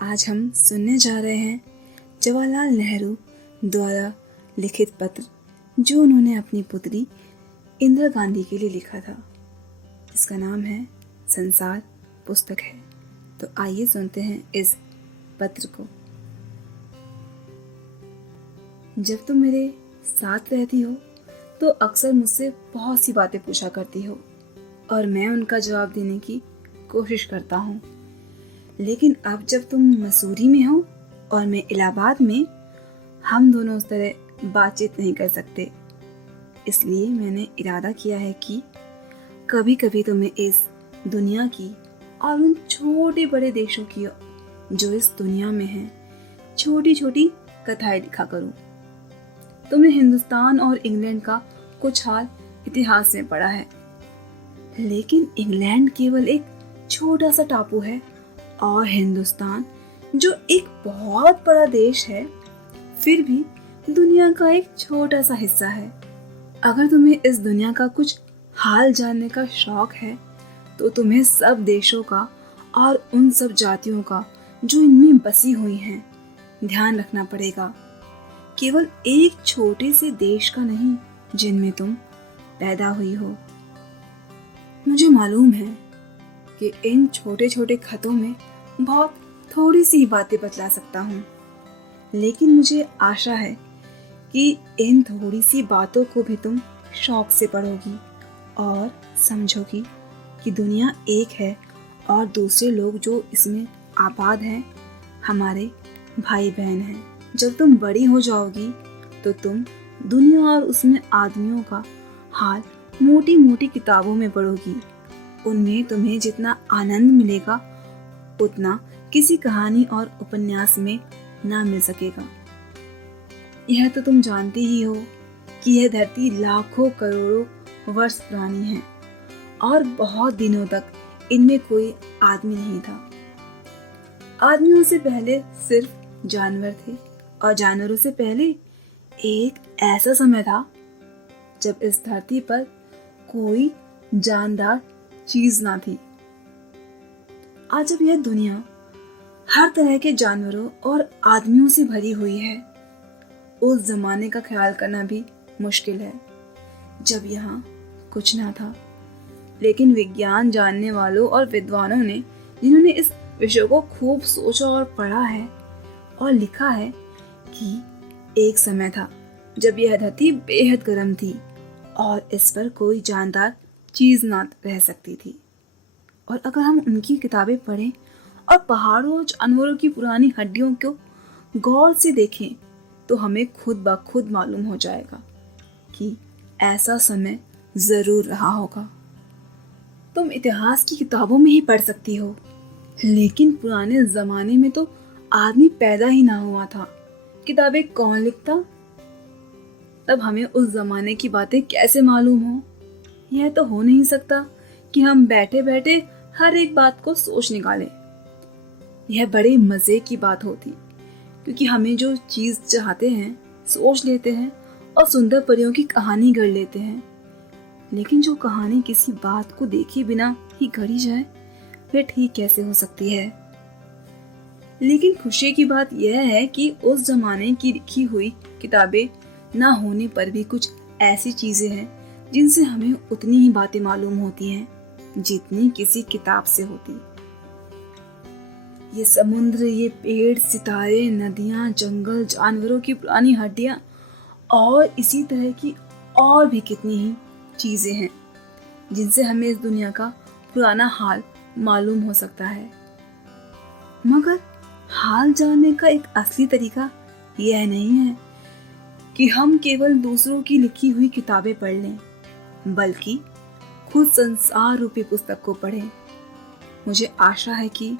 आज हम सुनने जा रहे हैं जवाहरलाल नेहरू द्वारा लिखित पत्र जो उन्होंने अपनी पुत्री इंदिरा गांधी के लिए लिखा था। इसका नाम है संसार पुस्तक है। तो आइए सुनते हैं इस पत्र को। जब तुम मेरे साथ रहती हो तो अक्सर मुझसे बहुत सी बातें पूछा करती हो और मैं उनका जवाब देने की कोशिश करता हूँ। लेकिन अब जब तुम मसूरी में हो और मैं इलाहाबाद में, हम दोनों उस तरह बातचीत नहीं कर सकते। इसलिए मैंने इरादा किया है कि कभी कभी तुम्हें इस दुनिया की और उन छोटे बड़े देशों की जो इस दुनिया में हैं छोटी छोटी कथाएं लिखा करूं। तुमने हिंदुस्तान और इंग्लैंड का कुछ हाल इतिहास में पढ़ा है, लेकिन इंग्लैंड केवल एक छोटा सा टापू है और हिंदुस्तान जो एक बहुत बड़ा देश है फिर भी दुनिया का एक छोटा सा हिस्सा है। अगर तुम्हें इस दुनिया का कुछ हाल जानने का शौक है तो तुम्हें सब देशों का और उन सब जातियों का जो इनमें बसी हुई हैं ध्यान रखना पड़ेगा। केवल एक छोटे से देश का नहीं जिनमें तुम पैदा हुई हो। मुझे मालूम है कि इन छोटे छोटे खतों में बहुत थोड़ी सी बातें बतला सकता हूँ, लेकिन मुझे आशा है कि इन थोड़ी सी बातों को भी तुम शौक से पढ़ोगी और समझोगी कि दुनिया एक है और दूसरे लोग जो इसमें आबाद हैं हमारे भाई बहन हैं। जब तुम बड़ी हो जाओगी तो तुम दुनिया और उसमें आदमियों का हाल मोटी मोटी किताबों में पढ़ोगी। उनमें तुम्हें जितना आनंद मिलेगा उतना किसी कहानी और उपन्यास में ना मिल सकेगा। यह तो तुम जानते ही हो कि यह धरती लाखों करोड़ों वर्ष पुरानी है और बहुत दिनों तक इनमें कोई आदमी नहीं था। आदमियों से पहले सिर्फ जानवर थे और जानवरों से पहले एक ऐसा समय था जब इस धरती पर कोई जानदार चीज ना थी। आज जब यह दुनिया हर तरह के जानवरों और आदमियों से भरी हुई है, उस जमाने का ख्याल करना भी मुश्किल है जब यहाँ कुछ ना था। लेकिन विज्ञान जानने वालों और विद्वानों ने जिन्होंने इस विषय को खूब सोचा और पढ़ा है और लिखा है कि एक समय था जब यह धरती बेहद गर्म थी और इस पर कोई जानदार चीज ना रह सकती थी। और अगर हम उनकी किताबें पढ़ें और पहाड़ों और जानवरों की पुरानी हड्डियों को गौर से देखें तो हमें खुद ब खुद मालूम हो जाएगा कि ऐसा समय जरूर रहा होगा। तुम इतिहास की किताबों में ही पढ़ सकती हो, लेकिन पुराने जमाने में तो आदमी पैदा ही ना हुआ था। किताबें कौन लिखता? तब हमें उस जमाने की बातें कैसे मालूम हो? यह तो हो नहीं सकता कि हम बैठे बैठे हर एक बात को सोच निकालें। यह बड़े मजे की बात होती, क्योंकि हमें जो चीज चाहते हैं सोच लेते हैं और सुंदर परियों की कहानी गढ़ लेते हैं। लेकिन जो कहानी किसी बात को देखे बिना ही गढ़ी जाए वह ठीक कैसे हो सकती है? लेकिन खुशी की बात यह है कि उस जमाने की लिखी हुई किताबें ना होने पर भी कुछ ऐसी चीजें हैं जिनसे हमें उतनी ही बातें मालूम होती हैं जितनी किसी किताब से होती। ये समुद्र, ये पेड़, सितारे, नदियां, जंगल, जानवरों की पुरानी हड्डियां और इसी तरह की और भी कितनी ही चीजें हैं जिनसे हमें इस दुनिया का पुराना हाल मालूम हो सकता है। मगर हाल जानने का एक असली तरीका यह नहीं है कि हम केवल दूसरों की लिखी हुई किताबें पढ़ लें, बल्कि खुद संसार रूपी पुस्तक को पढ़ें। मुझे आशा है कि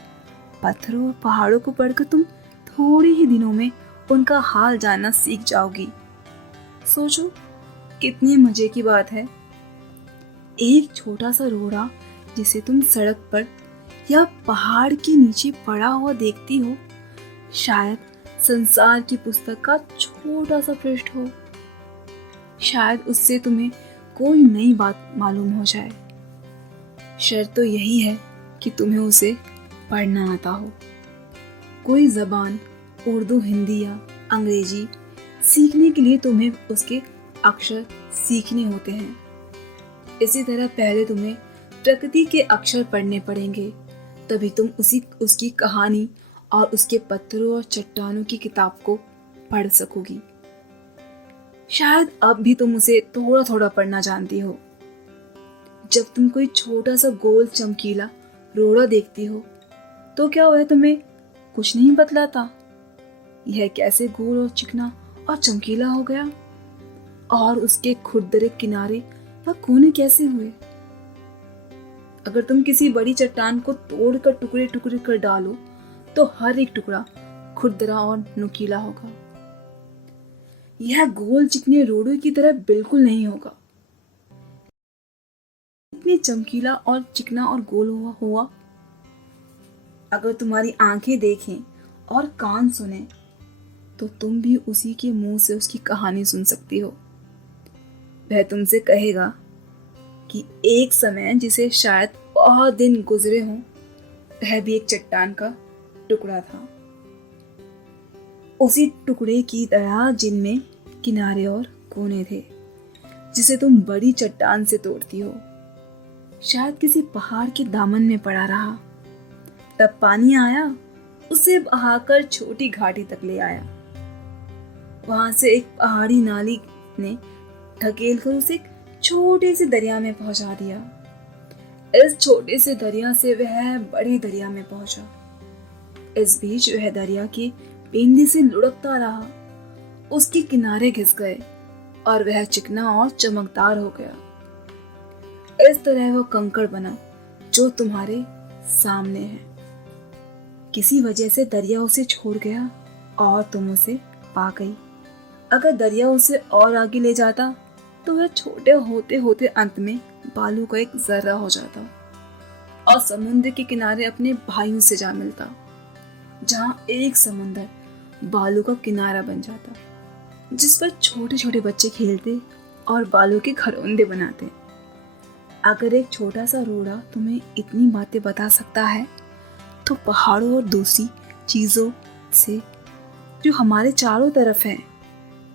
पत्थरों और पहाड़ों को पढ़कर तुम थोड़े ही दिनों में उनका हाल जानना सीख जाओगी। सोचो कितने मजे की बात है। एक छोटा सा रोड़ा जिसे तुम सड़क पर या पहाड़ के नीचे पड़ा हुआ देखती हो, शायद संसार की पुस्तक का छोटा सा पृष्ठ हो। शायद उससे तुम्हें कोई नई बात मालूम हो जाए। शर्त तो यही है कि तुम्हें उसे पढ़ना आता हो। कोई जबान, उर्दू, हिंदी या अंग्रेजी सीखने के लिए तुम्हें उसके अक्षर सीखने होते हैं। इसी तरह पहले तुम्हें प्रकृति के अक्षर पढ़ने पड़ेंगे, तभी तुम उसकी कहानी और उसके पत्थरों और चट्टानों की किताब को पढ़ सकोगी। शायद अब भी तुम उसे थोड़ा थोड़ा पढ़ना जानती हो। जब तुम कोई छोटा सा गोल चमकीला रोड़ा देखती हो तो क्या वह तुम्हें कुछ नहीं बतलाता? यह कैसे गोल और चिकना और चमकीला हो गया, और उसके खुरदरे किनारे व कोने कैसे हुए? अगर तुम किसी बड़ी चट्टान को तोड़कर टुकड़े टुकड़े कर डालो तो हर एक टुकड़ा खुरदरा और नुकीला होगा। यह गोल चिकने रोड़े की तरह बिल्कुल नहीं होगा। इतनी चमकीला और चिकना और गोल हुआ। अगर तुम्हारी आंखें देखें और कान सुने तो तुम भी उसी के मुंह से उसकी कहानी सुन सकती हो। वह तुमसे कहेगा कि एक समय जिसे शायद बहुत दिन गुजरे हों, वह भी एक चट्टान का टुकड़ा था, उसी टुकड़े की तरह जिनमें किनारे और कोने थे, जिसे तुम बड़ी चट्टान से तोड़ती हो। शायद किसी पहाड़ के दामन में पड़ा रहा, तब पानी आया, उसे बहाकर छोटी घाटी तक ले आया। वहां से एक पहाड़ी नाली ने ढकेल कर उसे एक छोटे से दरिया में पहुंचा दिया। इस छोटे से दरिया से वह बड़े दरिया में पहुंचा। इस बीच वह दरिया की पेंदी से लुढ़कता रहा, उसके किनारे घिस गए और वह चिकना और चमकदार हो गया। इस तरह वह कंकड़ बना जो तुम्हारे सामने है। किसी वजह से दरिया उसे छोड़ गया और तुम उसे पा गई। अगर दरिया उसे और आगे ले जाता तो वह छोटे होते होते अंत में बालू का एक जर्रा हो जाता और समुद्र के किनारे अपने भाइयों से जा मिलता, जहां एक समुद्र बालू का किनारा बन जाता, जिस पर छोटे छोटे बच्चे खेलते और बालू के घरौंदे बनाते। अगर एक छोटा सा रोड़ा तुम्हें इतनी बातें बता सकता है तो पहाड़ों और दूसरी चीजों से जो हमारे चारों तरफ है,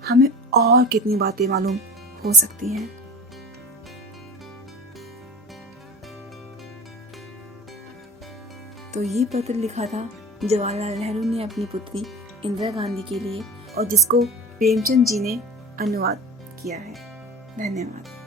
हमें और कितनी बातें मालूम हो सकती हैं। तो ये पत्र लिखा था जवाहरलाल नेहरू ने अपनी पुत्री इंदिरा गांधी के लिए, और जिसको प्रेमचंद जी ने अनुवाद किया है। धन्यवाद।